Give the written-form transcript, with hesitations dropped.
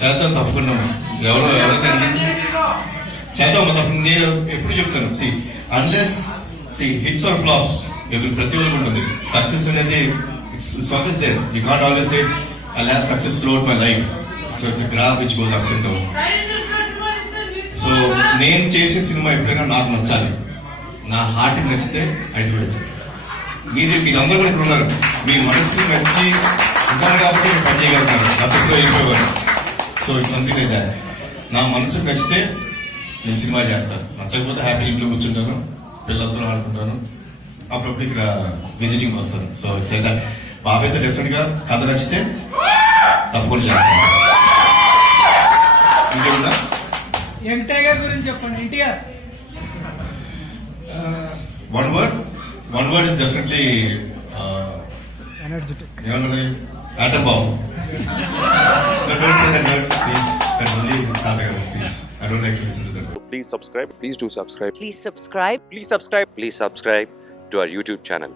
చేద్దాం తప్పకుండా. ఎవరైతే చేద్దాం తప్పకుండా. నేను ఎప్పుడు చెప్తాను, అన్లెస్ హిట్స్ ఆర్ ఫ్లాప్స్ ప్రతి ఒక్కరికి ఉంటుంది. సక్సెస్ అనేది it's always there. You can't always say I have success throughout my life. So it's graph which goes ups and down. So నేను చేసే సినిమా ఎప్పుడైనా నాకు నచ్చాలి, నా హార్ట్కి నచ్చితే ఐ డూ ఇట్. మీరందరూ కూడా ఇక్కడ ఉన్నారు, మీ మనసుకి నచ్చి ఉన్నారు కాబట్టి మీరు పని చేయగలుగుతారు, అప్పుడు వెళ్ళిపోయారు. So it's something like that. నా మనసుకు నచ్చితే నేను సినిమా చేస్తాను, నచ్చకపోతే హ్యాపీ ఇంట్లో కూర్చుంటాను, పిల్లలతో ఆడుకుంటాను, అప్పుడప్పుడు ఇక్కడ విజిటింగ్ వస్తాను. So it's like that. బాబాయ్తో డెఫినెట్ గా కథ నచ్చితే తప్పకుండా చేస్తాను. ఇంకేముందా? ఎన్టీఆర్ గురించి చెప్పండి. NTR one word is definitely energetic. atom bomb. But don't say that word, please. That's only Tata, please. I don't like to listen to that word. Please subscribe. Please do subscribe. Please subscribe. Please subscribe. Please subscribe to our YouTube channel.